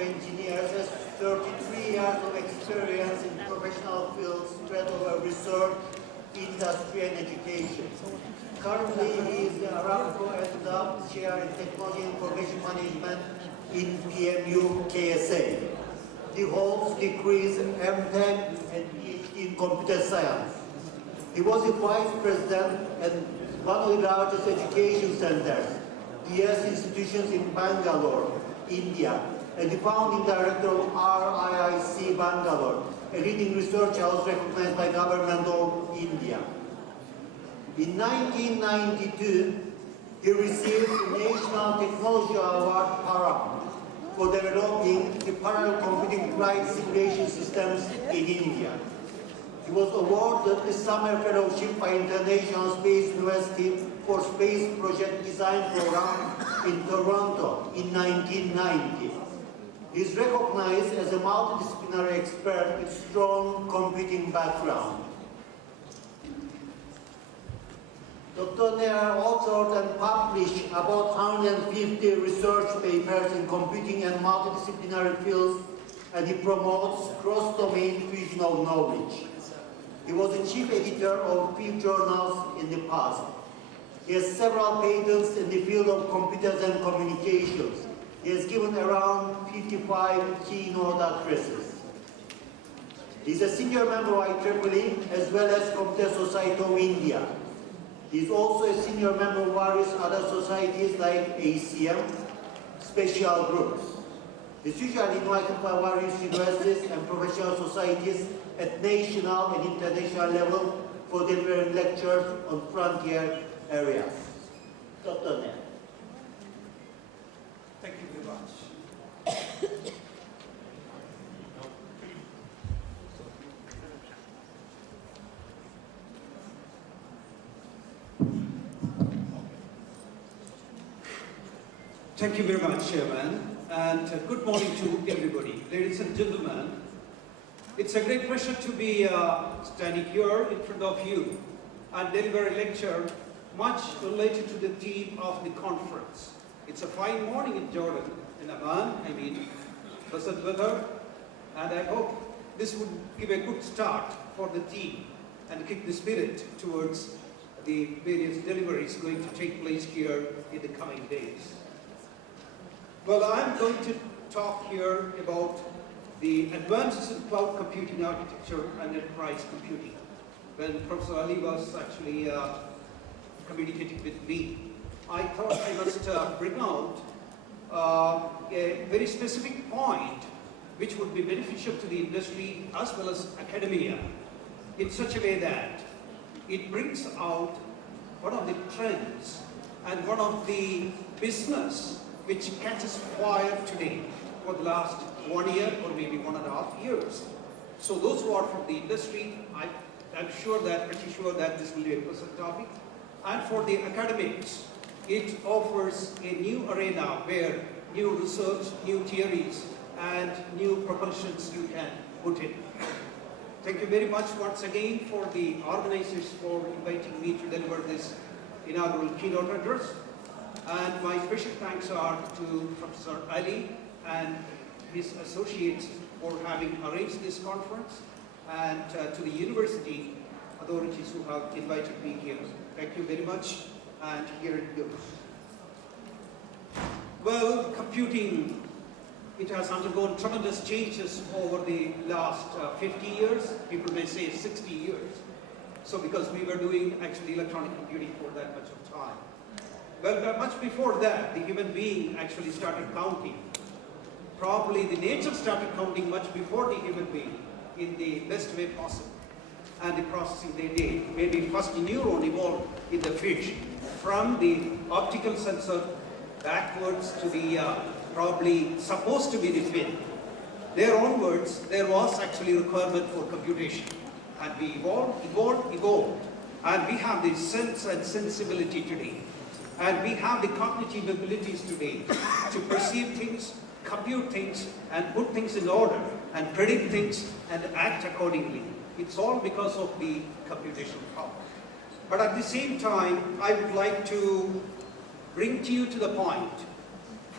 engineers, has 33 years of experience in professional fields spread over research, industry, and education. Currently, he is the Aramco and the Chair in Technology and Information Management in PMU KSA. He holds degrees in M.Tech and PhD in Computer Science. He was the Vice President and one of the largest education centers, DS institutions in Bangalore, India, and the founding director of RIIC Bangalore, a leading research house recognized by government of India. In 1992, he received the National Technology Award PARA for developing the parallel computing flight simulation systems in India. He was awarded the Summer Fellowship by International Space University for Space Project Design Program in Toronto in 1990. He is recognized as a multidisciplinary expert with strong computing background. Dr. Nair authored and published about 150 research papers in computing and multidisciplinary fields, and he promotes cross-domain fusion of knowledge. He was the chief editor of few journals in the past. He has several patents in the field of computers and communications. He has given around 55 keynote addresses. He is a senior member of IEEE as well as Computer Society of India. He is also a senior member of various other societies like ACM, special groups. He is usually invited by various universities and professional societies at national and international level for delivering lectures on frontier areas. Dr. Nair. Thank you very much. Thank you very much, Chairman, and good morning to everybody. Ladies and gentlemen, it's a great pleasure to be standing here in front of you and deliver a lecture much related to the theme of the conference. It's a fine morning in Jordan, in Amman, pleasant weather, and I hope this would give a good start for the team and kick the spirit towards the various deliveries going to take place here in the coming days. Well, I'm going to talk here about the advances in cloud computing architecture and enterprise computing. When Professor Ali was actually communicating with me, I thought I must bring out a very specific point which would be beneficial to the industry as well as academia in such a way that it brings out one of the trends and one of the business which catches fire today for the last 1 year or maybe 1.5 years. So those who are from the industry, I'm pretty sure that this will be a pleasant topic. And for the academics, it offers a new arena where new research, new theories, and new propulsions you can put in. Thank you very much once again for the organizers for inviting me to deliver this inaugural keynote address. And my special thanks are to Professor Ali and his associates for having arranged this conference, and to the university authorities who have invited me here. Thank you very much, and here it goes. Well, computing, it has undergone tremendous changes over the last 50 years, people may say 60 years. So because we were doing actually electronic computing for that much of time. Well, much before that, the human being actually started counting. Probably the nature started counting much before the human being in the best way possible. And the processing they did. Maybe first neuron evolved in the fish from the optical sensor backwards to the probably supposed to be the fin. There onwards, there was actually requirement for computation. And we evolved. And we have the sense and sensibility today. And we have the cognitive abilities today to perceive things, compute things, and put things in order, and predict things, and act accordingly. It's all because of the computational power. But at the same time, I would like to bring to you to the point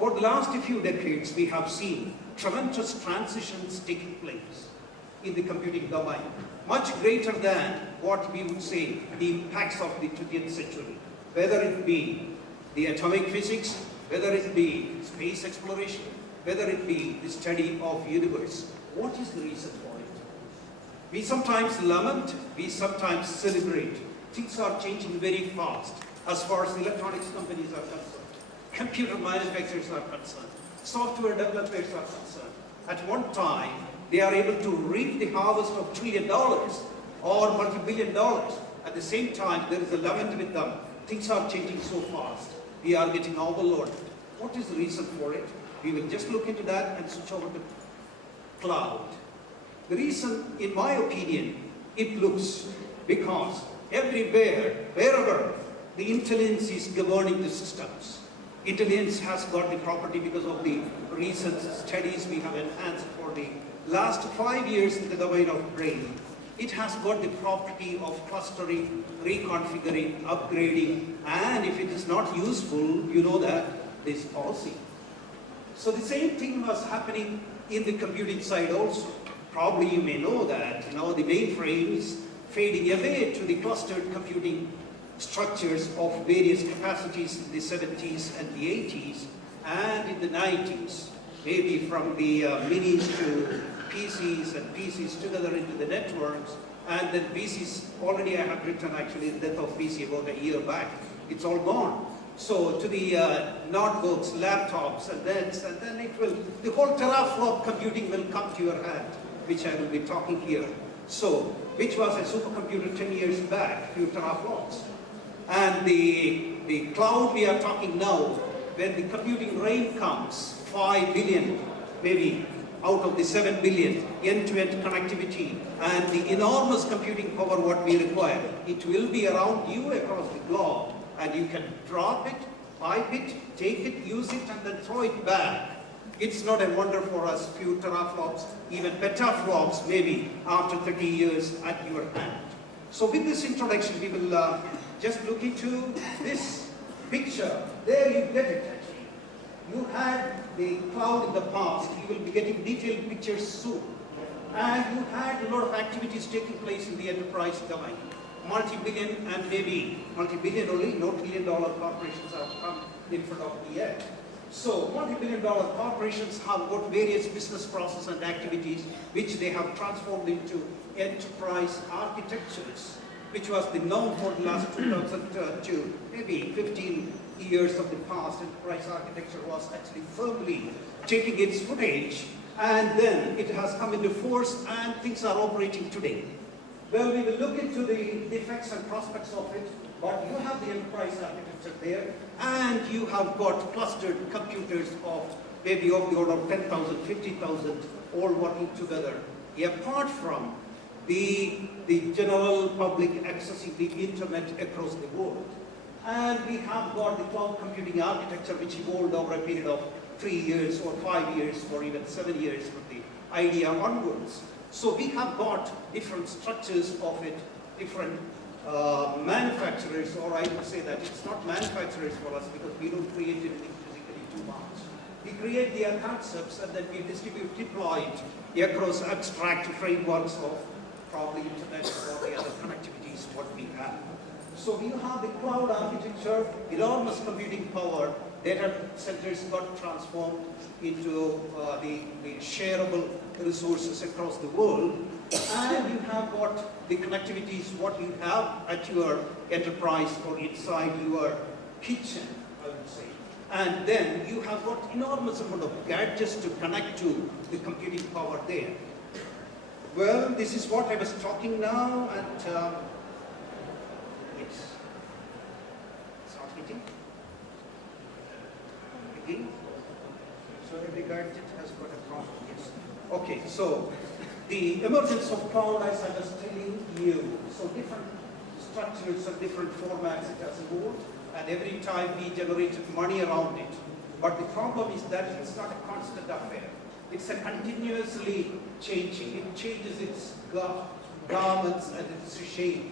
For the last few decades, we have seen tremendous transitions taking place in the computing domain, much greater than what we would say the impacts of the 20th century, whether it be the atomic physics, whether it be space exploration, whether it be the study of universe. What is the reason for it? We sometimes lament, we sometimes celebrate. Things are changing very fast as far as electronics companies are concerned, computer manufacturers are concerned, software developers are concerned. At one time, they are able to reap the harvest of $1 trillion or multi-billion dollars. At the same time, there is a lament with them. Things are changing so fast. We are getting overloaded. What is the reason for it? We will just look into that and switch over to cloud. The reason, in my opinion, it looks because everywhere, wherever the intelligence is governing the systems, intelligence has got the property because of the recent studies we have enhanced for the last 5 years in the domain of brain. It has got the property of clustering, reconfiguring, upgrading, and if it is not useful, you know that there is policy. So the same thing was happening in the computing side also. Probably you may know that, the mainframe is fading away to the clustered computing structures of various capacities in the 70s and the 80s and in the 90s, maybe from the minis to PCs and PCs together into the networks, and then PCs, already I have written actually the death of PC about a year back. It's all gone. So to the notebooks, laptops, and then it will, the whole teraflop computing will come to your hand, which I will be talking here. So, which was a supercomputer 10 years back, few teraflops. And the cloud we are talking now, when the computing rain comes, 5 billion, maybe out of the 7 billion, end-to-end connectivity, and the enormous computing power what we require, it will be around you across the globe, and you can drop it, pipe it, take it, use it, and then throw it back. It's not a wonder for us, few teraflops, even petaflops, maybe after 30 years at your hand. So with this introduction, we will just look into this picture. There you get it actually. You had the cloud in the past, you will be getting detailed pictures soon. And you had a lot of activities taking place in the enterprise domain. Multi-billion and maybe multi-billion only, no trillion-dollar corporations have come in front of me yet. So multi-billion-dollar corporations have got various business processes and activities which they have transformed into enterprise architectures, which was the norm for the last 2002, maybe 15 years of the past. Enterprise architecture was actually firmly taking its footage, and then it has come into force and things are operating today. Well, we will look into the defects and prospects of it, but you have the enterprise architecture there, and you have got clustered computers of maybe of the order of 10,000, 50,000, all working together, apart from the general public accessing the internet across the world. And we have got the cloud computing architecture which evolved over a period of 3 years or 5 years or even 7 years from the idea onwards. So we have got different structures of it, different manufacturers, or I would say that it's not manufacturers for us because we don't create anything physically too much. We create the concepts and then we distribute, deploy it across abstract frameworks of probably internet or the other connectivities what we have. So we have the cloud architecture, enormous computing power, data centers got transformed into the shareable resources across the world, and you have got the connectivities what you have at your enterprise or inside your kitchen, I would say. And then you have got enormous amount of gadgets to connect to the computing power there. Well, this is what I was talking now, and yes, start hitting. Again. So every gadget has got a problem, yes. Okay, so the emergence of cloud, as I was telling you, so different structures and different formats it has evolved, and every time we generated money around it. But the problem is that it's not a constant affair. It's a continuously changing. It changes its garments and its shape.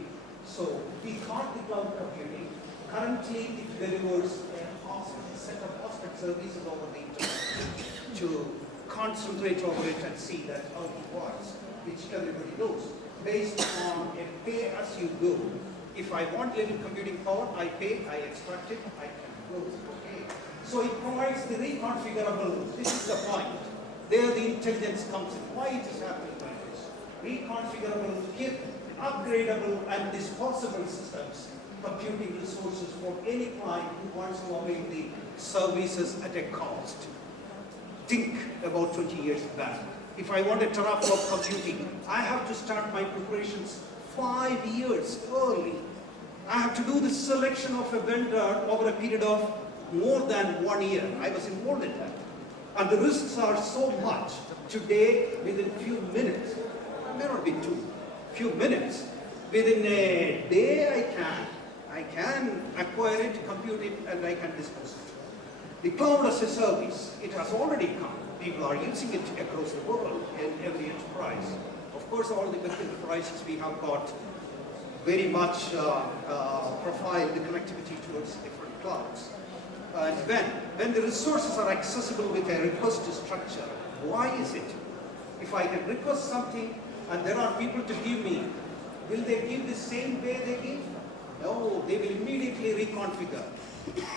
So we call the cloud computing. Currently, it delivers a hospital set up hosted services over the internet to concentrate over it and see that how it works, which everybody knows, based on a pay-as-you-go. If I want little computing power, I pay, I extract it, I can close it, okay? So it provides the reconfigurable, this is the point. There the intelligence comes in. Why it is happening like this? Reconfigurable, upgradable and disposable systems, computing resources for any client who wants to avail the services at a cost. Think about 20 years back. If I want a teraflop computing, I have to start my preparations 5 years early. I have to do the selection of a vendor over a period of more than 1 year. I was involved in that. And the risks are so much. Today, within few minutes, it may not be few minutes, within a day I can acquire it, compute it, and I can dispose it. The cloud as a service, it has already come. People are using it across the world in every enterprise. Of course, all the big enterprises, we have got very much profiled the connectivity towards different clouds. And when the resources are accessible with a request structure, why is it? If I can request something and there are people to give me, will they give the same way they give? No, they will immediately reconfigure.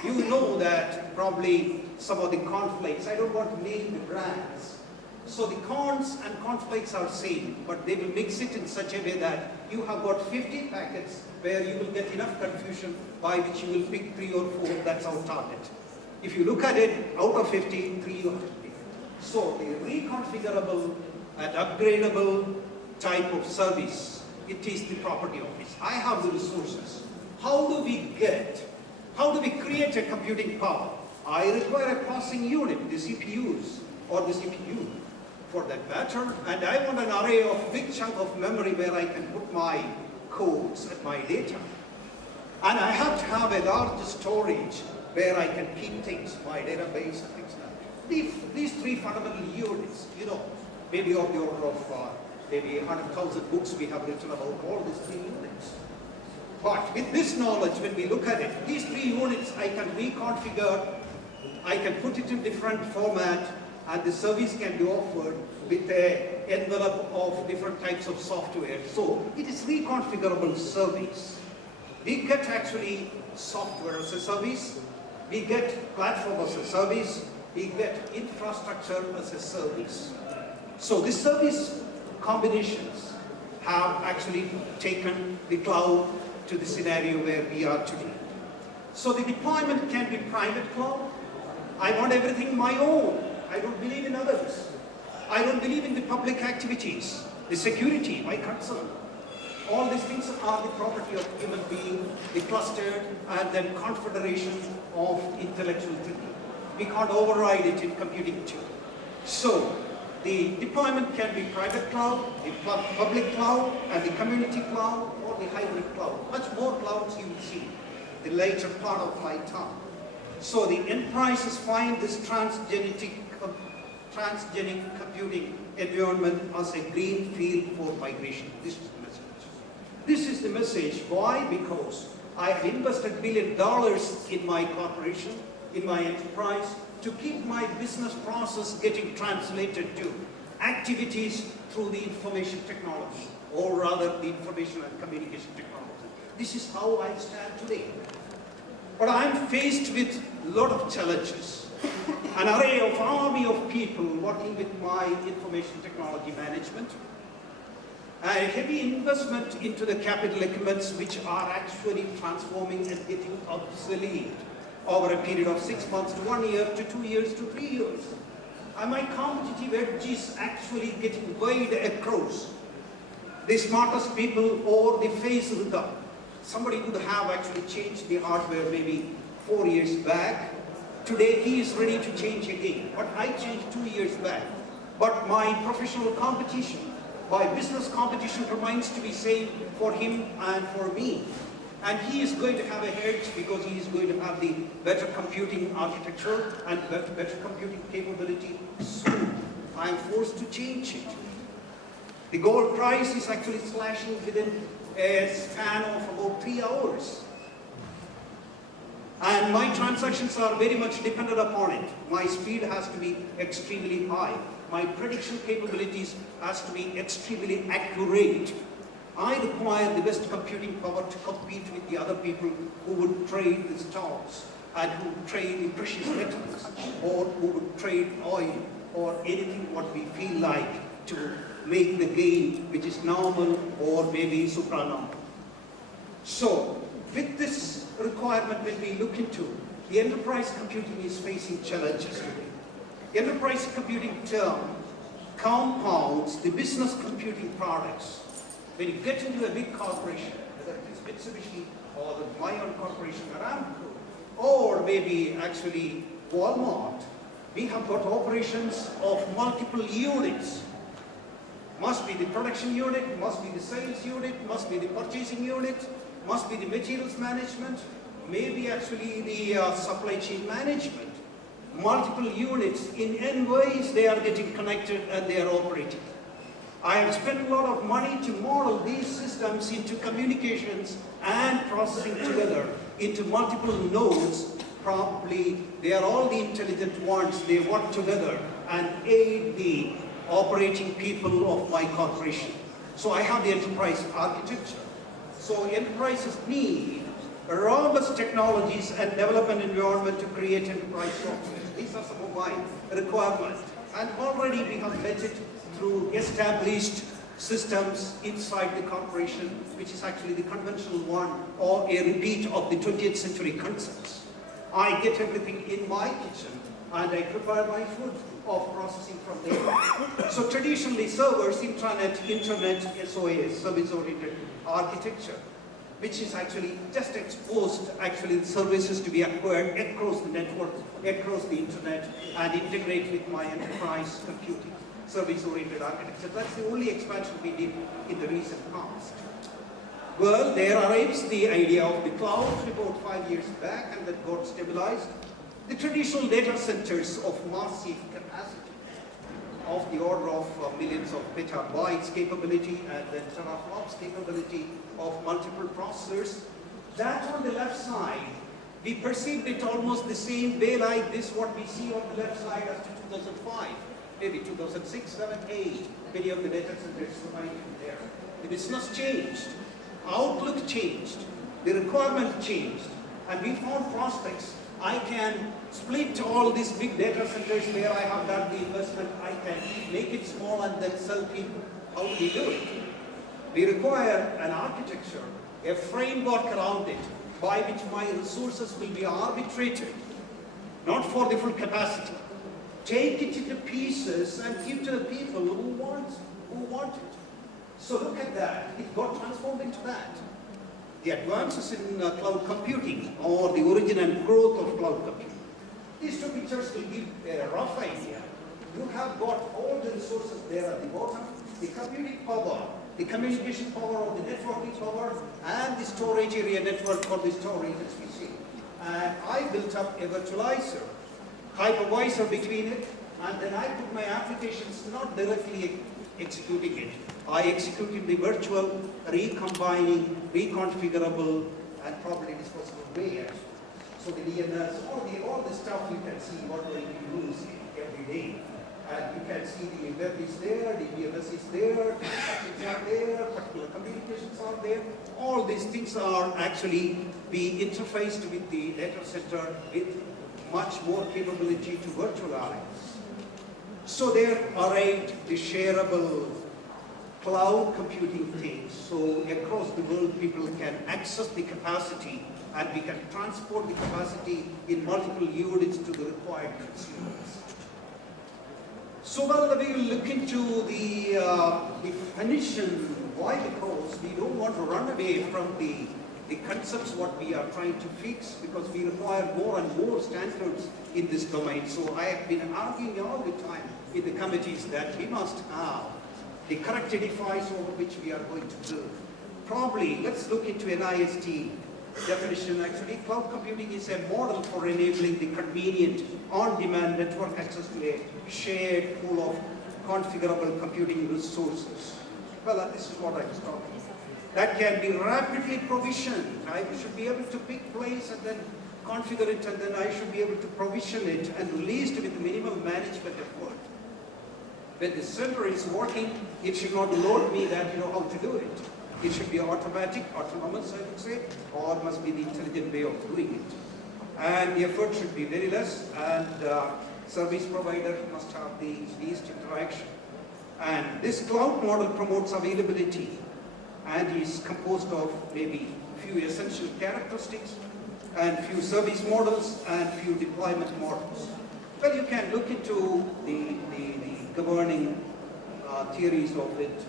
You know that probably some of the cornflakes, I don't want to name the brands. So the corns and cornflakes are same, but they will mix it in such a way that you have got 50 packets where you will get enough confusion by which you will pick 3 or 4, that's our target. If you look at it, out of 50, 3 you have to pick. So the reconfigurable and upgradable type of service, it is the property of this. I have the resources. How do we create a computing power? I require a processing unit, the CPUs or the CPU for that matter, and I want an array of big chunk of memory where I can put my codes and my data. And I have to have a large storage where I can keep things, my database and things like that. These 3 fundamental units, you know, maybe of the order of maybe 100,000 books we have written about all these 3 units. But with this knowledge, when we look at it, these 3 units I can reconfigure, I can put it in different format, and the service can be offered with an envelope of different types of software. So it is reconfigurable service. We get actually software as a service, we get platform as a service, we get infrastructure as a service. So the service combinations have actually taken the cloud to the scenario where we are today. So the deployment can be private cloud. I want everything my own. I don't believe in others. I don't believe in the public activities, the security, my concern. All these things are the property of human being, the clustered and then confederation of intellectual thinking. We can't override it in computing too. So the deployment can be private cloud, the public cloud, and the community cloud, or the hybrid cloud. Much more clouds you will see the later part of my talk. So the enterprises find this transgenic computing environment as a green field for migration. This is the message. This is the message. Why? Because I have invested $1 billion in my corporation, in my enterprise, to keep my business process getting translated to activities through the information technology, or rather the information and communication technology. This is how I stand today. But I'm faced with a lot of challenges. An army of people working with my information technology management, a heavy investment into the capital equipments which are actually transforming and getting obsolete over a period of 6 months to 1 year to 2 years to 3 years. And my competitive edge is actually getting wide across the smartest people or the face rhythm. Somebody could have actually changed the hardware maybe 4 years back. Today he is ready to change again. But I changed 2 years back. But my professional competition, my business competition remains to be same for him and for me. And he is going to have a edge because he is going to have the better computing architecture and better computing capability soon. I am forced to change it. The gold price is actually slashing within a span of about 3 hours. And my transactions are very much dependent upon it. My speed has to be extremely high. My prediction capabilities has to be extremely accurate. I require the best computing power to compete with the other people who would trade the stocks and who would trade in precious metals, or who would trade oil, or anything what we feel like to make the gain which is normal or maybe supranormal. So, with this requirement, when we look into the enterprise computing is facing challenges today. The enterprise computing term compounds the business computing products. When you get into a big corporation, whether it is Mitsubishi or my own corporation, Aramco, or maybe actually Walmart, we have got operations of multiple units. Must be the production unit, must be the sales unit, must be the purchasing unit, must be the materials management, maybe actually the supply chain management. Multiple units, in N ways they are getting connected and they are operating. I have spent a lot of money to model these systems into communications and processing together into multiple nodes. Probably they are all the intelligent ones, they work together and aid the operating people of my corporation. So I have the enterprise architecture. So enterprises need robust technologies and development environment to create enterprise software. These are some of my requirements. And already we have met it through established systems inside the corporation, which is actually the conventional one or a repeat of the 20th century concepts. I get everything in my kitchen and I prepare my food of processing from there. So traditionally servers, internet, SOA, service-oriented architecture, which is actually just exposed actually the services to be acquired across the network, across the internet, and integrate with my enterprise computing, service-oriented architecture. That's the only expansion we did in the recent past. Well, there arrives the idea of the cloud about 5 years back, and that got stabilized. The traditional data centers of massive capacity of the order of millions of petabytes capability and then teraflops capability of multiple processors. That on the left side, we perceived it almost the same way like this, what we see on the left side as to 2005, maybe 2006, 7, 8, many of the data centers right there. The business changed, outlook changed, the requirement changed, and we found prospects. I can split all these big data centers where I have done the investment. I can make it small and then sell people. How do we do it? We require an architecture, a framework around it, by which my resources will be arbitrated, not for the full capacity. Take it into pieces and give to the people who want it. So look at that. It got transformed into that. The advances in cloud computing, or the origin and growth of cloud computing. These two pictures will give a rough idea. You have got all the resources there at the bottom, the computing power, the communication power, or the networking power, and the storage area network for the storage, as we see. And I built up a virtualizer, hypervisor between it, and then I put my applications not directly executing it. I execute in the virtual, recombining, reconfigurable, and probably disposable way actually. So the DNS, all the stuff you can see what we use every day. And you can see the web is there, the DNS is there, packets are there, particular communications are there. All these things are actually being interfaced with the data center with much more capability to virtualize. So there arrived the shareable cloud computing things. So across the world, people can access the capacity and we can transport the capacity in multiple units to the required consumers. So well, we will look into the definition. Why? Because we don't want to run away from the concepts what we are trying to fix, because we require more and more standards in this domain. So I have been arguing all the time in the committees that we must have the correct edifice over which we are going to build. Probably, let's look into NIST definition. Actually, cloud computing is a model for enabling the convenient, on-demand network access to a shared pool of configurable computing resources. Well, this is what I was talking about. That can be rapidly provisioned. I should be able to pick place and then configure it, and then I should be able to provision it and release it with minimal management effort. When the server is working, it should not load me that you know how to do it. It should be automatic, autonomous, I would say, or must be the intelligent way of doing it. And the effort should be very less, and service provider must have the least interaction. And this cloud model promotes availability and is composed of maybe few essential characteristics and few service models and few deployment models. Well, you can look into the governing theories of it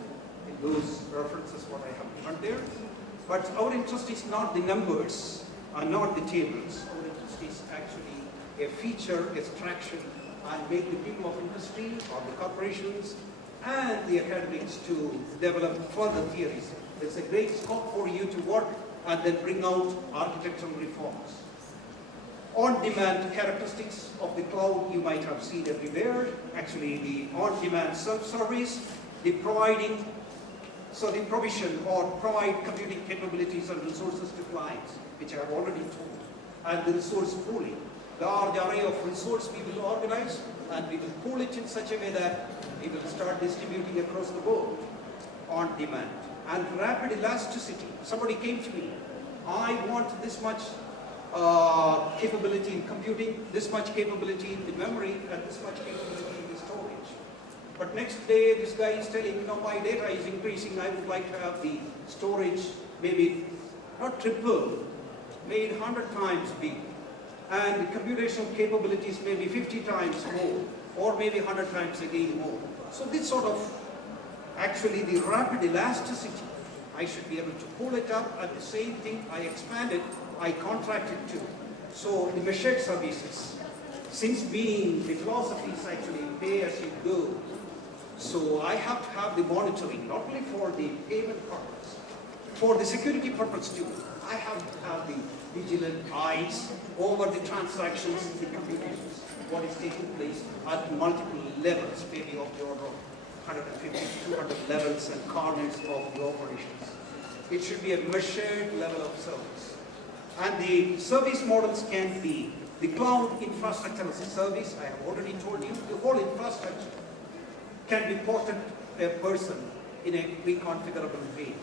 in those references what I have given there. But our interest is not the numbers, not the tables. Our interest is actually a feature extraction and make the people of industry or the corporations and the academics to develop further theories. There's a great scope for you to work and then bring out architectural reforms. On-demand characteristics of the cloud you might have seen everywhere. Actually, the on-demand self-service, the providing, so the provision or provide computing capabilities and resources to clients, which I have already told, and the resource pooling. Large array of resource we will organize and we will pool it in such a way that we will start distributing across the board on demand. And rapid elasticity. Somebody came to me, I want this much capability in computing, this much capability in the memory, and this much capability in the storage. But next day, this guy is telling, you know, my data is increasing, I would like to have the storage maybe not triple, made 100 times big. And the computational capabilities maybe 50 times more, or maybe 100 times again more. So this sort of, actually the rapid elasticity, I should be able to pull it up, and the same thing I expand it, I contract it too. So the measured services, since being the philosophy is actually pay as you go, so I have to have the monitoring, not only for the payment purpose, for the security purpose too. I have to have the vigilant eyes over the transactions, the computations, what is taking place at multiple levels, maybe of the order of 150, 200 levels and corners of the operations. It should be a measured level of service. And the service models can be the cloud infrastructure as a service. I have already told you, the whole infrastructure can be ported to a person in a reconfigurable way.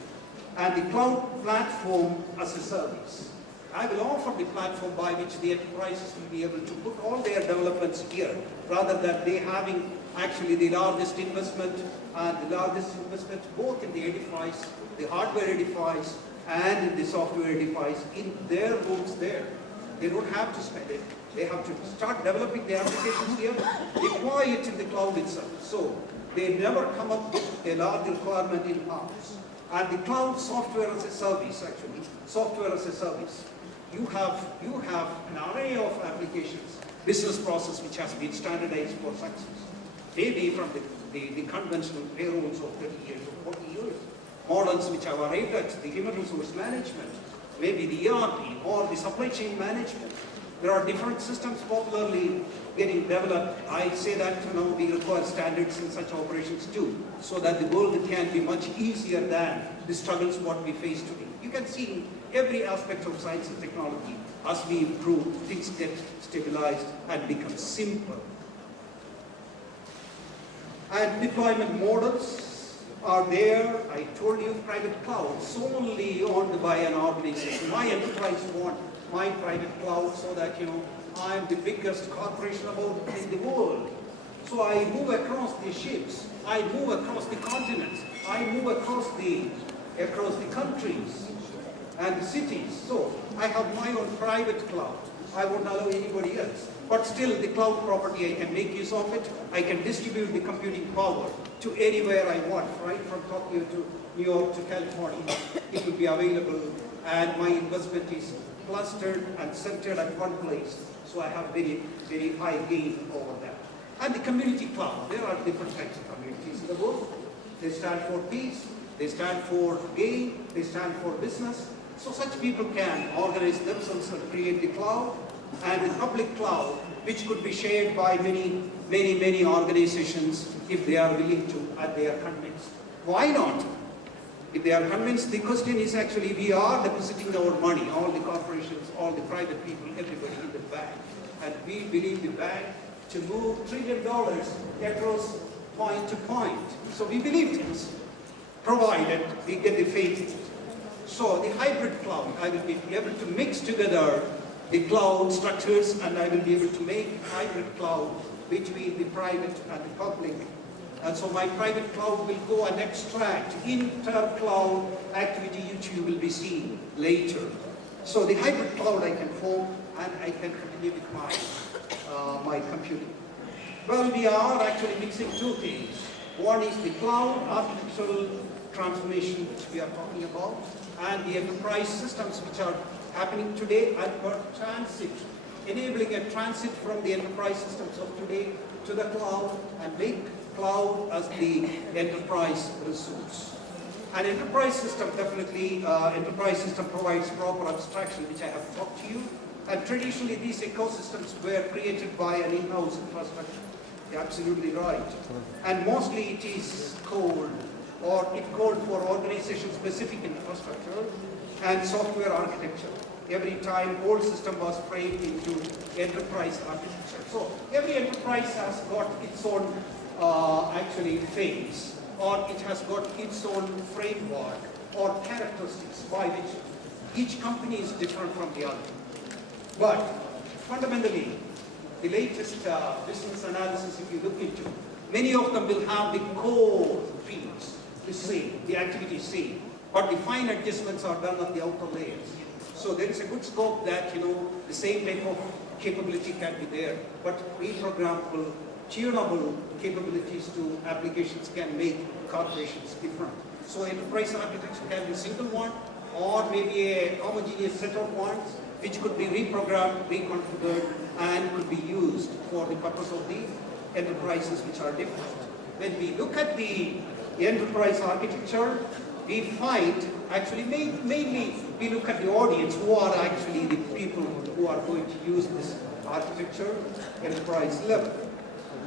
And the cloud platform as a service. I will offer the platform by which the enterprises will be able to put all their developments here, rather than they having actually the largest investment both in the edifice, the hardware edifice, and in the software edifice in their rooms there. They don't have to spend it. They have to start developing the applications here, deploy it in the cloud itself. So they never come up with a large requirement in-house. And the cloud software as a service, actually, software as a service. You have an array of applications, business process which has been standardized for success. Maybe from the conventional payrolls of 30 years or 40 years. Models which have arrived at the human resource management, maybe the ERP or the supply chain management. There are different systems popularly getting developed. I say that we require standards in such operations too, so that the world can be much easier than the struggles what we face today. You can see in every aspect of science and technology, as we improve, things get stabilized and become simple. And deployment models are there. I told you private cloud solely owned by an organization. My enterprise want my private cloud so that I'm the biggest corporation in the world. So I move across the ships, I move across the continents, I move across the countries and the cities. So I have my own private cloud. I won't allow anybody else. But still the cloud property, I can make use of it. I can distribute the computing power to anywhere I want, right from Tokyo to New York to California. It will be available, and my investment is clustered and centered at one place. So I have very, very high gain over that. And the community cloud, there are different types of communities in the world. They stand for peace, they stand for gain, they stand for business. So such people can organize themselves and create the cloud, and the public cloud, which could be shared by many organizations if they are willing to, and they are convinced. Why not? If they are convinced, the question is actually, we are depositing our money, all the corporations, all the private people, everybody in the bank. And we believe the bank to move $1 trillion across point to point. So we believe this, provided we get the faith in it. So the hybrid cloud, I will be able to mix together the cloud structures, and I will be able to make hybrid cloud between the private and the public. And so my private cloud will go and extract inter-cloud activity which you will be seeing later. So the hybrid cloud I can form, and I can continue with my computing. Well, we are actually mixing two things. One is the cloud architectural transformation which we are talking about, and the enterprise systems which are happening today, and for transit, enabling a transit from the enterprise systems of today to the cloud, and make cloud as the enterprise resource. An enterprise system, definitely, enterprise system provides proper abstraction, which I have talked to you. And traditionally, these ecosystems were created by an in-house infrastructure. You're absolutely right. And mostly it is code, or it code for organization-specific infrastructure and software architecture. Every time old system was framed into enterprise architecture. So every enterprise has got its own actually phase, or it has got its own framework or characteristics by which each company is different from the other. But fundamentally, the latest business analysis, if you look into, many of them will have the core fields the same, the activity same, but the fine adjustments are done at the outer layers. So there is a good scope that, the same type of capability can be there, but reprogrammable, tunable capabilities to applications can make corporations different. So enterprise architecture can be a single one, or maybe a homogeneous set of ones, which could be reprogrammed, reconfigured, and could be used for the purpose of the enterprises which are different. When we look at the enterprise architecture, we find, actually, mainly we look at the audience, who are actually the people who are going to use this architecture, enterprise level.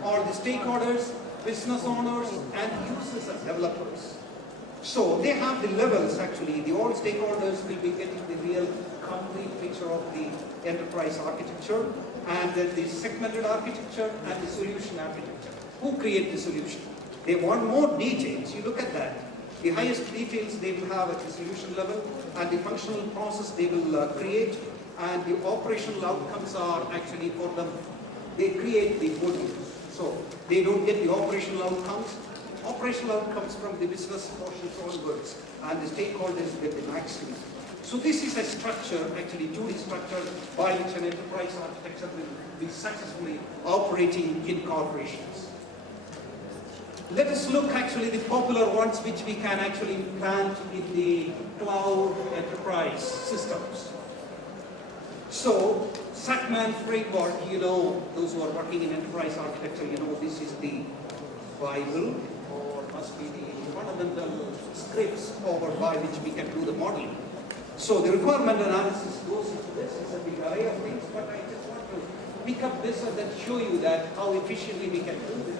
All the stakeholders, business owners, and users and developers. So they have the levels, actually. The all stakeholders will be getting the real complete picture of the enterprise architecture, and then the segmented architecture and the solution architecture. Who create the solution? They want more details. You look at that. The highest details they will have at the solution level, and the functional process they will create, and the operational outcomes are actually for them. They create the modules. So they don't get the operational outcomes. Operational outcomes from the business portions onwards, and the stakeholders get the maximum. So this is a structure, actually 2D structure, by which an enterprise architecture will be successfully operating in corporations. Let us look actually the popular ones which we can actually implant in the cloud enterprise systems. So, Sackman framework, those who are working in enterprise architecture, this is the Bible, or must be the fundamental scripts over by which we can do the modeling. So the requirement analysis goes into this. It's a big array of things, but I just want to pick up this and then show you that how efficiently we can do this.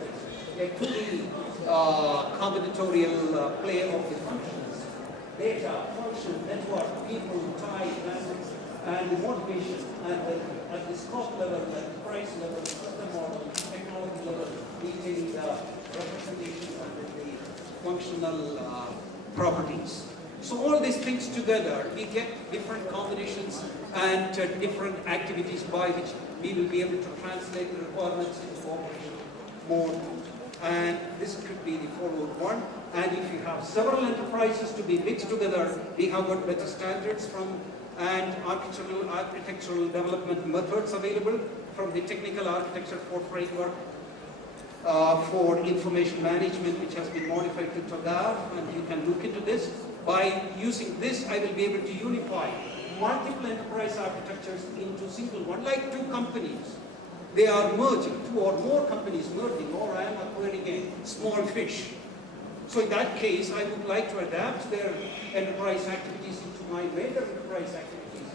A 2D combinatorial play of the functions, data, function, network, people, time, assets, and the motivation, and at the scope level, at the price level, system model, technology level, maintaining the representation and the functional properties. So all these things together, we get different combinations and different activities by which we will be able to translate the requirements into operation mode. And this could be the followed one. And if you have several enterprises to be mixed together, we have got better standards from and architectural development methods available from the technical architecture for framework for information management, which has been modified to TOGAF, and you can look into this. By using this, I will be able to unify multiple enterprise architectures into single one, like two companies. They are merging, two or more companies merging, or I am acquiring a small fish. So in that case, I would like to adapt their enterprise activities into my major enterprise activities.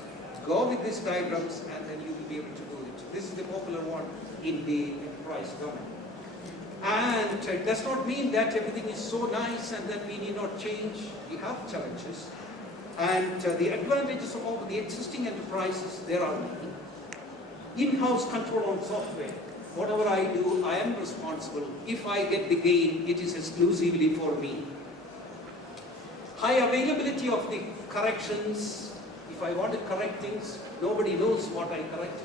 Go with these diagrams, and then you will be able to do it. This is the popular one in the enterprise domain. And it does not mean that everything is so nice and that we need not change. We have challenges. And the advantages of the existing enterprises, there are many. In-house control on software. Whatever I do, I am responsible. If I get the gain, it is exclusively for me. High availability of the corrections. If I want to correct things, nobody knows what I correct.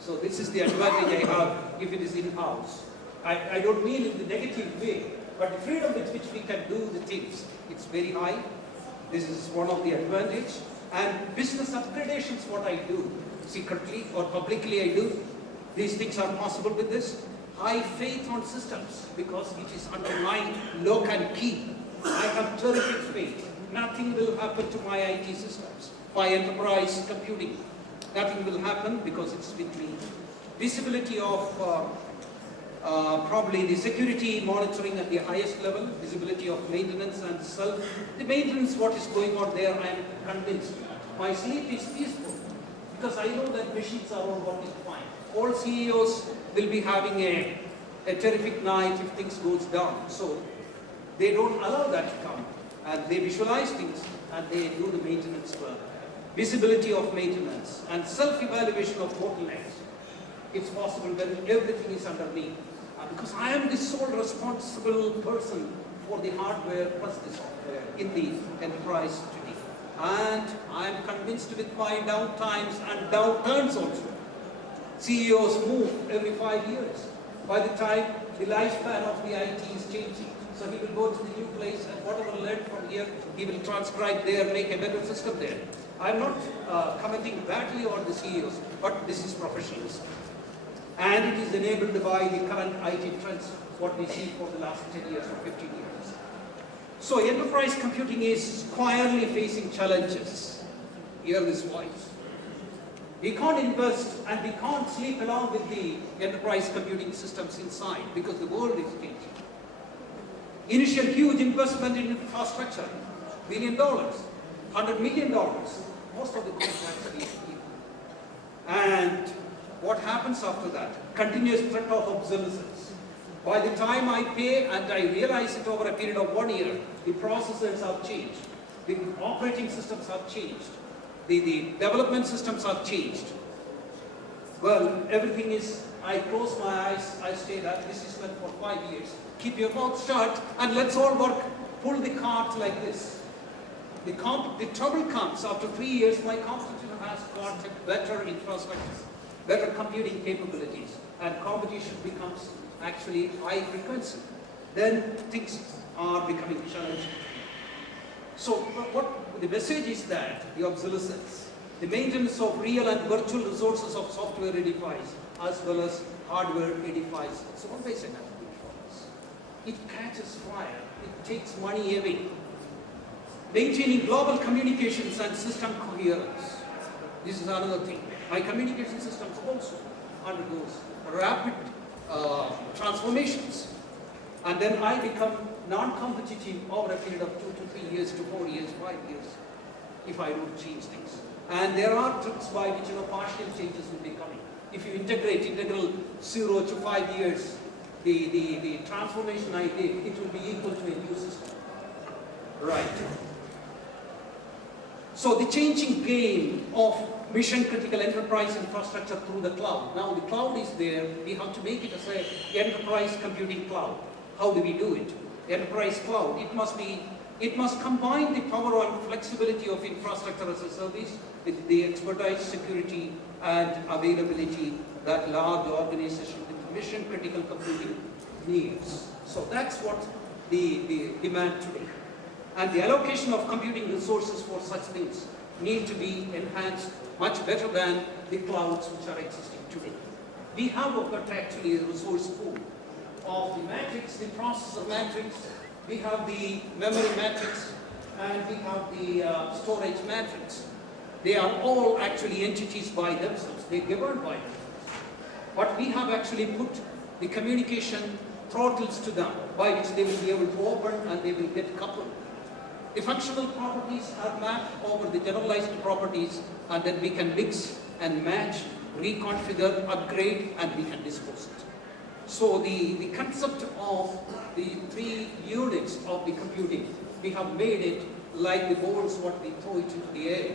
So this is the advantage I have if it is in-house. I don't mean in the negative way, but the freedom with which we can do the things, it's very high. This is one of the advantage. And business upgradations, what I do, secretly or publicly I do. These things are possible with this. High faith on systems, because it is under my lock and key. I have terrific faith. Nothing will happen to my IT systems, my enterprise computing. Nothing will happen because it's with me. Visibility of probably the security monitoring at the highest level, visibility of maintenance and self. The maintenance, what is going on there, I am convinced. My sleep is peaceful because I know that machines are all working fine. All CEOs will be having a terrific night if things goes down. So they don't allow that to come. And they visualize things and they do the maintenance work. Visibility of maintenance and self-evaluation of bottlenecks. It's possible when everything is under me. Because I am the sole responsible person for the hardware plus the software in the enterprise today. And I am convinced with my downtimes and downturns also. CEOs move every 5 years. By the time the lifespan of the IT is changing. So he will go to the new place and whatever learned from here, he will transcribe there, make a better system there. I am not commenting badly on the CEOs, but this is professionalism. And it is enabled by the current IT trends, what we see for the last 10 years or 15 years. So enterprise computing is quietly facing challenges. Hear this voice. We can't invest and we can't sleep along with the enterprise computing systems inside because the world is changing. Initial huge investment in infrastructure, $1 billion, $100 million. Most of the contracts are here. And what happens after that? Continuous threat of obsolescence. By the time I pay and I realize it over a period of 1 year, the processors have changed. The operating systems have changed. The development systems have changed. Well, everything is, I close my eyes, I say that this is meant for 5 years. Keep your mouth shut and let's all work, pull the cart like this. The trouble comes after 3 years, my competitor has got better infrastructure, better computing capabilities, and competition becomes actually high frequency. Then things are becoming challenging. So what the message is that the obsolescence, the maintenance of real and virtual resources of software edifies as well as hardware edifies. So always an attribute for us. It catches fire, it takes money away. Maintaining global communications and system coherence. This is another thing. My communication systems also undergoes rapid transformations. And then I become non-competitive over a period of 2 to 3 years to 4 years, 5 years, if I don't change things. And there are tricks by which partial changes will be coming. If you integrate integral 0 to 5 years, the transformation I did, it will be equal to a new system. Right. So the changing game of mission-critical enterprise infrastructure through the cloud. Now the cloud is there, we have to make it as an enterprise computing cloud. How do we do it? Enterprise cloud, it must combine the power and flexibility of infrastructure as a service with the expertise, security, and availability that large organizations with mission-critical computing needs. So that's what the demand today. And the allocation of computing resources for such things need to be enhanced much better than the clouds which are existing today. We have got actually a resource pool of the matrix, the processor matrix, we have the memory matrix, and we have the storage matrix. They are all actually entities by themselves. They are governed by themselves. But we have actually put the communication throttles to them by which they will be able to open and they will get coupled. The functional properties are mapped over the generalized properties, and then we can mix and match, reconfigure, upgrade, and we can dispose it. So the concept of the 3 units of the computing, we have made it like the balls what we throw it into the air.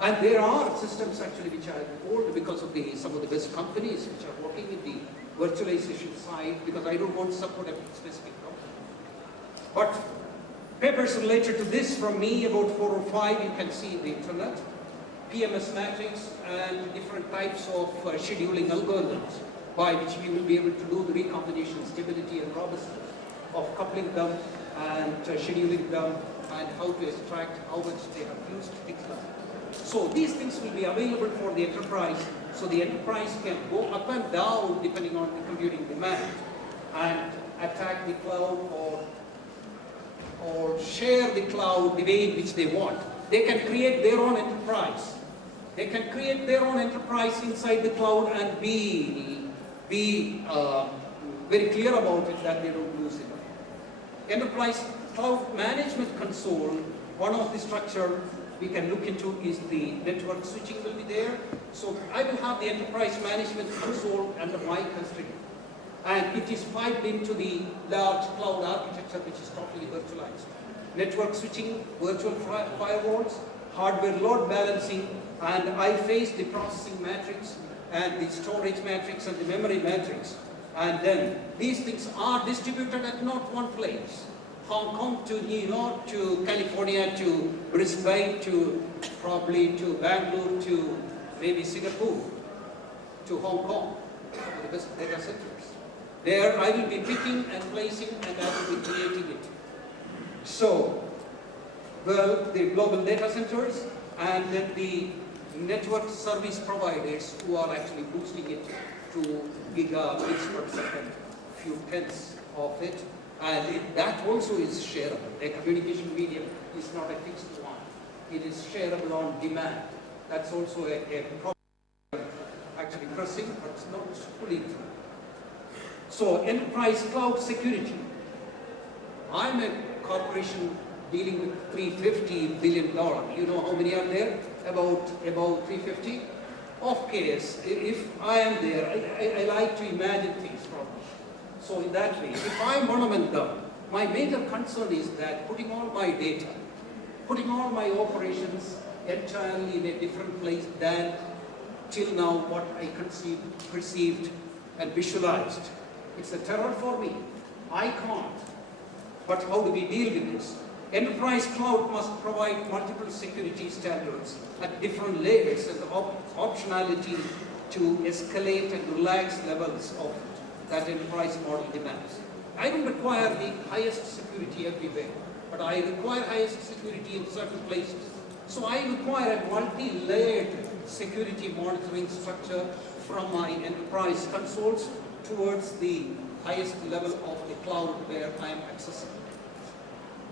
And there are systems actually which are old because of some of the best companies which are working in the virtualization side, because I don't want to support a specific company. But papers related to this from me, about 4 or 5, you can see in the internet. PMS matrix and different types of scheduling algorithms by which we will be able to do the recombination, stability and robustness of coupling them and scheduling them and how to extract how much they have used, things like that. So these things will be available for the enterprise, so the enterprise can go up and down depending on the computing demand and attack the cloud or share the cloud the way in which they want. They can create their own enterprise. They can create their own enterprise inside the cloud and be very clear about it that they don't lose it. Enterprise Cloud Management Console, one of the structure we can look into is the network switching will be there. So I will have the Enterprise Management Console under my custody. And it is piped into the large cloud architecture which is totally virtualized. Network switching, virtual firewalls, hardware load balancing, and I face the processing matrix and the storage matrix and the memory matrix. And then these things are distributed at not one place. Hong Kong to New York to California to Brisbane to probably to Bangalore to maybe Singapore to Hong Kong, the best data centers. There I will be picking and placing and I will be creating it. So, well, the global data centers and then the network service providers who are actually boosting it to gigabits per second, few tenths of it, and that also is shareable. A communication medium is not a fixed one. It is shareable on demand. That's also a problem actually pressing, but it's not fully true. So enterprise cloud security. I'm a corporation dealing with $350 billion. You know how many are there? About 350. Of case, if I am there, I like to imagine things probably. So in that way, if I'm one of them, my major concern is that putting all my data, putting all my operations entirely in a different place than till now what I conceived, perceived and visualized. It's a terror for me. I can't. But how do we deal with this? Enterprise cloud must provide multiple security standards at different layers and the optionality to escalate and relax levels of that enterprise model demands. I don't require the highest security everywhere, but I require highest security in certain places. So I require a multi-layered security monitoring structure from my enterprise consoles towards the highest level of the cloud where I am accessing.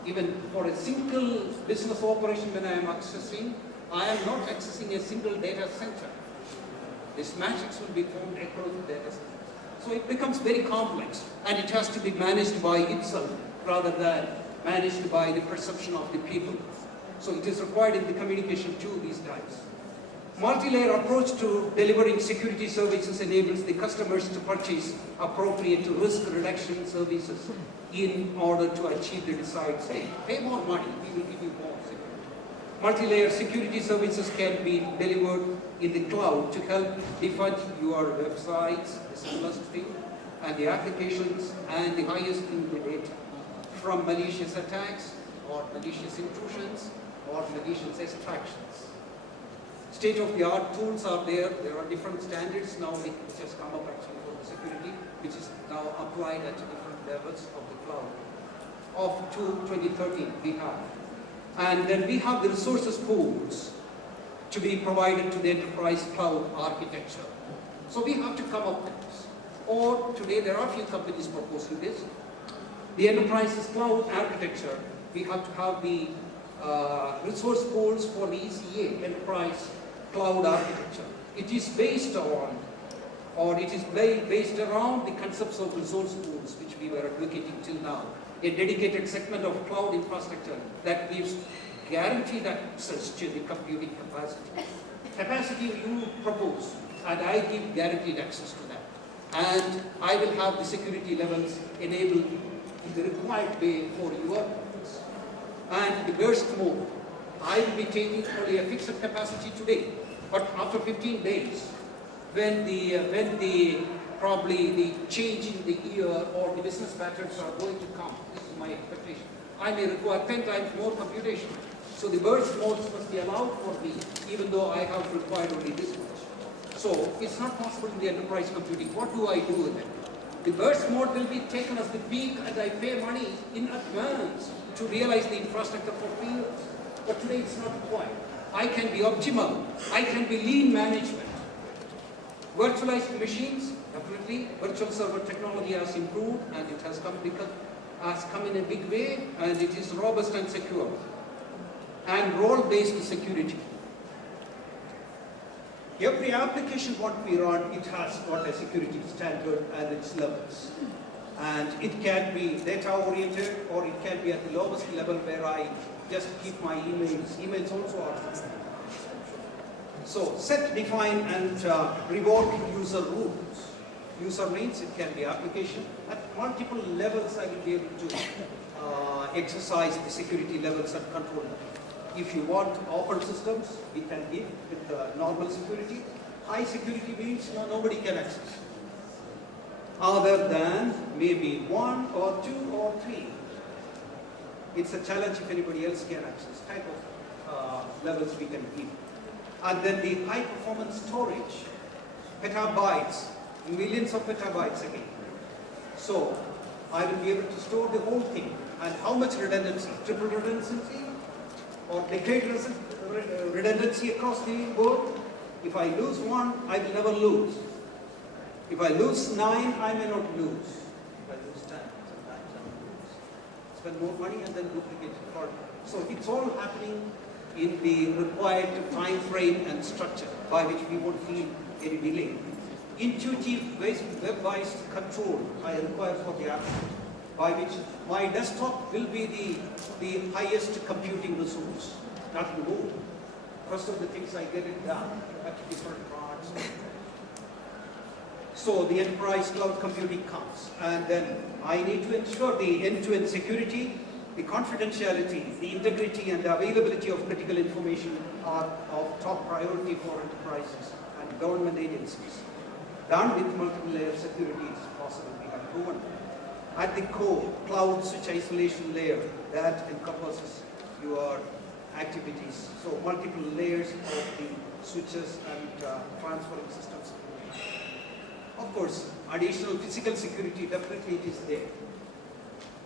Even for a single business operation when I am accessing, I am not accessing a single data center. This matrix will be formed across the data center. So it becomes very complex and it has to be managed by itself rather than managed by the perception of the people. So it is required in the communication too these days. Multi-layer approach to delivering security services enables the customers to purchase appropriate risk reduction services in order to achieve the desired state. Pay more money, we will give you more security. Multi-layer security services can be delivered in the cloud to help defend your websites, the simplest thing, and the applications, and the highest in the data from malicious attacks or malicious intrusions or malicious extractions. State-of-the-art tools are there. There are different standards now which has come up actually for the security, which is now applied at different levels of the cloud. Of 2013 we have. And then we have the resources pools to be provided to the enterprise cloud architecture. So we have to come up with this. Or today there are few companies proposing this. The enterprise's cloud architecture, we have to have the resource pools for the ECA, enterprise cloud architecture. It is based on, or it is based around the concepts of resource pools which we were advocating till now. A dedicated segment of cloud infrastructure that gives guaranteed access to the computing capacity. Capacity you propose, and I give guaranteed access to that. and I will have the security levels enabled in the required way for your purpose. And the burst mode, I will be taking only a fixed capacity today, but after 15 days, when probably the change in the year or the business patterns are going to come, this is my expectation, I may require 10 times more computation. So the burst modes must be allowed for me, even though I have required only this much. So it's not possible in the enterprise computing. What do I do with it? The burst mode will be taken as the peak, and I pay money in advance to realize the infrastructure for fields. But today it's not required. I can be optimal. I can be lean management. Virtualized machines, definitely. Virtual server technology has improved, and it has come in a big way, and it is robust and secure. And role-based security. Every application what we run, it has got a security standard and its levels. And it can be data-oriented, or it can be at the lowest level where I just keep my emails. Emails also are. So set, define, and reward user rules. User means it can be application. At multiple levels, I will be able to exercise the security levels and control them. If you want open systems, we can give with normal security. High security means nobody can access, other than maybe 1 or 2 or 3. It's a challenge if anybody else can access, type of levels we can give. And then the high performance storage, petabytes, millions of petabytes again. So I will be able to store the whole thing. And how much redundancy? Triple redundancy? Or decade redundancy across the board. If I lose 1, I will never lose. If I lose 9, I may not lose. If I lose 10, sometimes I will lose. Spend more money and then duplicate it further. So it's all happening in the required time frame and structure by which we won't feel any delay. Intuitive web-based control I require for the app, by which my desktop will be the highest computing resource, nothing more. First of the things I get it done at different parts. So the enterprise cloud computing comes, and then I need to ensure the end-to-end security, the confidentiality, the integrity, and the availability of critical information are of top priority for enterprises and government agencies. Done with multiple layer security is possible, we have proven. At the core, cloud switch isolation layer that encompasses your activities. So multiple layers of the switches and transferring systems. Of course, additional physical security, definitely it is there.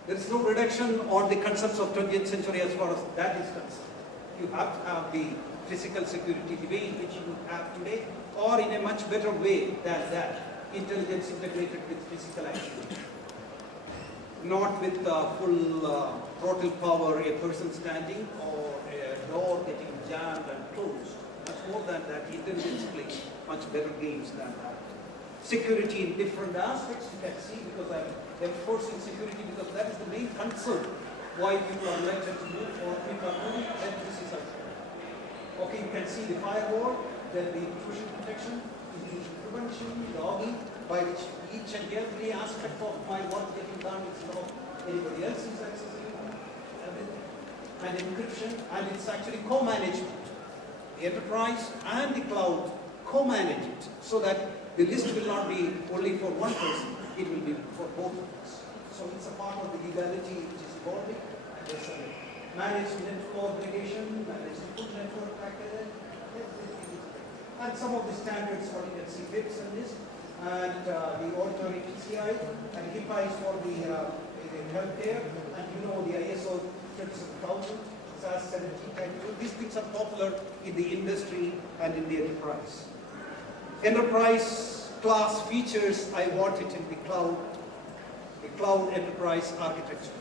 There is no reduction on the concepts of 20th century as far as that is concerned. You have to have the physical security the way in which you have today, or in a much better way than that. Intelligence integrated with physical action. Not with full throttle power, a person standing, or a door getting jammed and closed. Much more than that, intelligence plays much better games than that. Security in different aspects, you can see, because I'm enforcing security, because that is the main concern. Why people are likely to move, or people are moving, then this is a... Okay, you can see the firewall, then the intrusion protection, the prevention, logging, by which each and every aspect of my work getting done is not anybody else is accessing everything. And encryption, and it's actually co-management. The enterprise and the cloud co-manage it, so that the list will not be only for one person, it will be for both of us. So it's a part of the legality which is evolving, and there's a managed network obligation, managed full network package, and some of the standards, what you can see, BIPs and this, and the ordinary PCI, and HIPAA is for the healthcare, and you know the ISO 27000, SAS 1792. These things are popular in the industry and in the enterprise. Enterprise class features, I want it in the cloud enterprise architecture.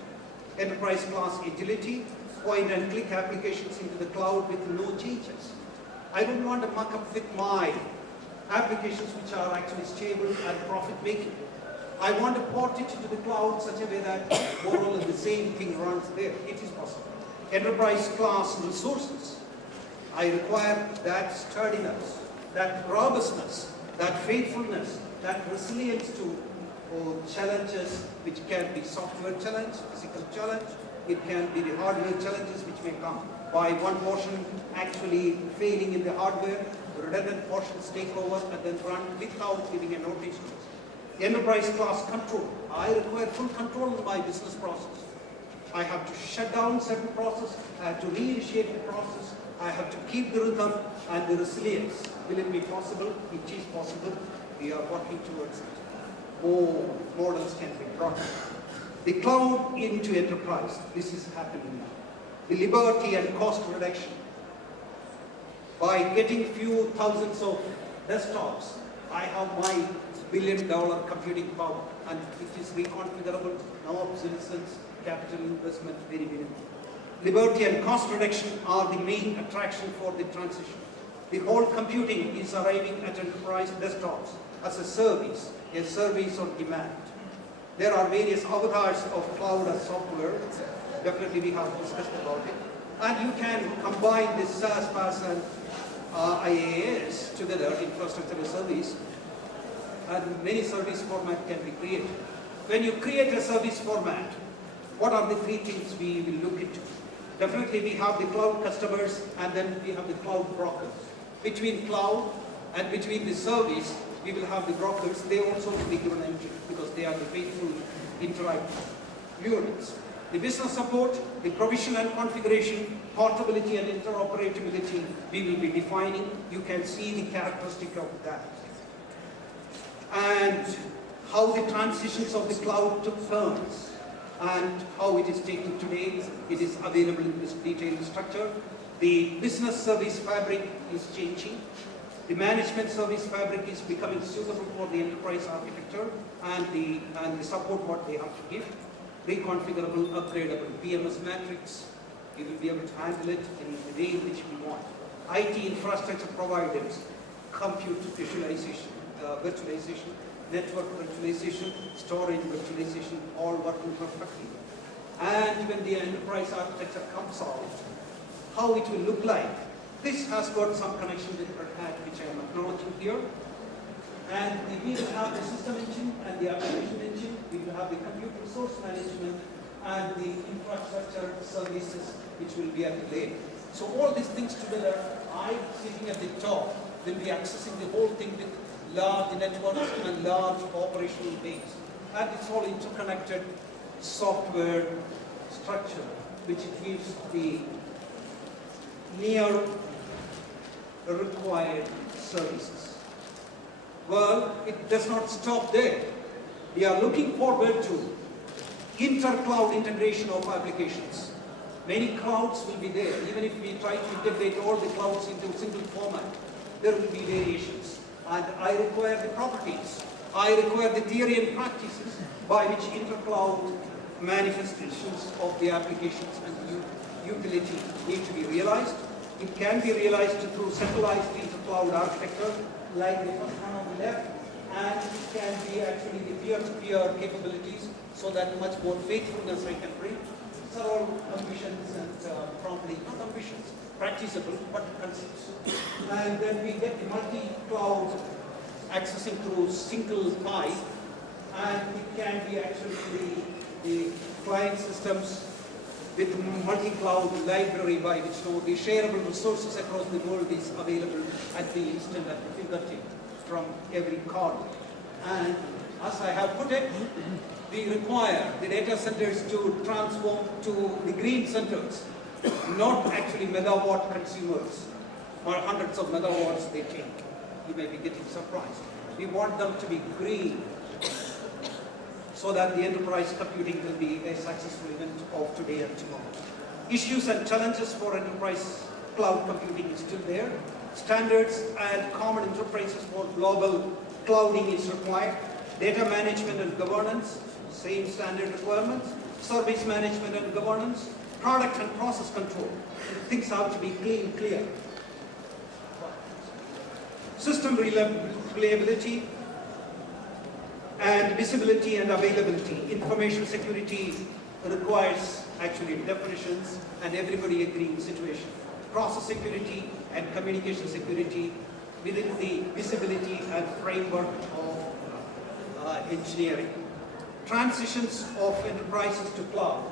Enterprise class agility, point and click applications into the cloud with no changes. I don't want to muck up with my applications which are actually stable and profit-making. I want to port it into the cloud such a way that more or less the same thing runs there. It is possible. Enterprise class resources. I require that sturdiness, that robustness, that faithfulness, that resilience to challenges, which can be software challenge, physical challenge, it can be the hardware challenges which may come by one portion actually failing in the hardware, redundant portions take over and then run without giving a notice to us. Enterprise class control. I require full control of my business process. I have to shut down certain process, I have to reinitiate the process, I have to keep the rhythm and the resilience. Will it be possible? It is possible. We are working towards it. More models can be brought. The cloud into enterprise. This is happening now. The liberty and cost reduction. By getting few thousands of desktops, I have my billion-dollar computing power, and it is reconfigurable, no obsolescence, capital investment, very minimal. Liberty and cost reduction are the main attraction for the transition. The whole computing is arriving at enterprise desktops as a service on demand. There are various avatars of cloud as software. Definitely we have discussed about it. And you can combine this SaaS, PaaS and IaaS together, infrastructure as service, and many service format can be created. When you create a service format, what are the three things we will look into? Definitely we have the cloud customers and then we have the cloud brokers. Between cloud and between the service, we will have the brokers. They also will be given entry because they are the faithful interactive units. The business support, the provision and configuration, portability and interoperability, we will be defining. You can see the characteristic of that. And how the transitions of the cloud took turns and how it is taken today. It is available in this detailed structure. The business service fabric is changing. The management service fabric is becoming suitable for the enterprise architecture and the support what they have to give. Reconfigurable, upgradable, PMS matrix. We will be able to handle it in the way in which we want. IT infrastructure providers, compute visualization, virtualization, network virtualization, storage virtualization, all working perfectly. And when the enterprise architecture comes out, how it will look like. This has got some connection with Red Hat, which I am acknowledging here. And we will have the system engine and the application engine. We will have the compute resource management and the infrastructure services, which will be at the layer. So all these things together, I sitting at the top will be accessing the whole thing with large networks and large operational base. And it's all interconnected software structure, which gives the near required services. Well, it does not stop there. We are looking forward to inter-cloud integration of applications. Many clouds will be there. Even if we try to integrate all the clouds into a single format, there will be variations. And I require the properties. I require the theory and practices by which inter-cloud manifestations of the applications and utility need to be realized. It can be realized through centralized inter-cloud architecture, like the first one on the left, and it can be actually the peer-to-peer capabilities, so that much more faithfulness I can bring. These are all ambitions and probably not ambitions, practicable, but concepts. And then we get the multi-cloud accessing through single pipe, and it can be actually the client systems with multi-cloud library by which the shareable resources across the world is available at the instant, at the fingertip from every corner. And as I have put it, we require the data centers to transform to the green centers, not actually megawatt consumers or hundreds of megawatts they take. You may be getting surprised. We want them to be green, so that the enterprise computing will be a successful event of today and tomorrow. Issues and challenges for enterprise cloud computing is still there. Standards and common enterprises for global clouding is required. Data management and governance, same standard requirements. Service management and governance. Product and process control. Things have to be clear. System reliability and visibility and availability. Information security requires actually definitions and everybody agreeing situation. Process security and communication security within the visibility and framework of engineering. Transitions of enterprises to cloud.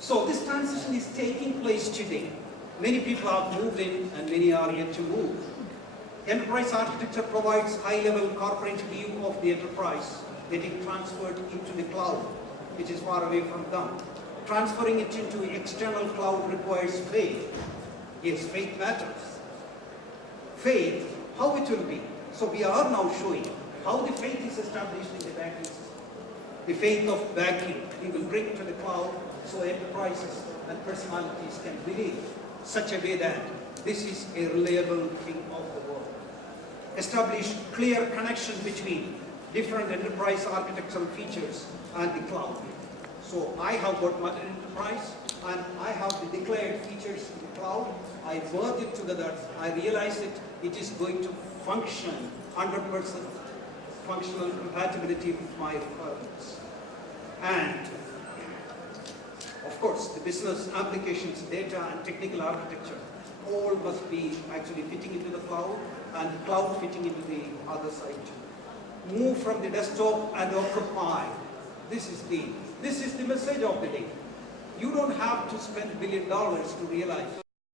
So this transition is taking place today. Many people have moved in and many are yet to move. Enterprise architecture provides high-level corporate view of the enterprise getting transferred into the cloud, which is far away from them. Transferring it into external cloud requires faith. Yes, faith matters. Faith, how it will be. So we are now showing how the faith is established in the banking system. The faith of banking, we will bring to the cloud so enterprises and personalities can believe such a way that this is a reliable thing of the world. Establish clear connection between different enterprise architectural features and the cloud. So I have got my enterprise and I have the declared features in the cloud. I merge it together. I realize it is going to function 100% functional compatibility with my requirements. And of course, the business applications, data and technical architecture all must be actually fitting into the cloud and the cloud fitting into the other side too. Move from the desktop and occupy. This is the message of the day. You don't have to spend $1 billion to realize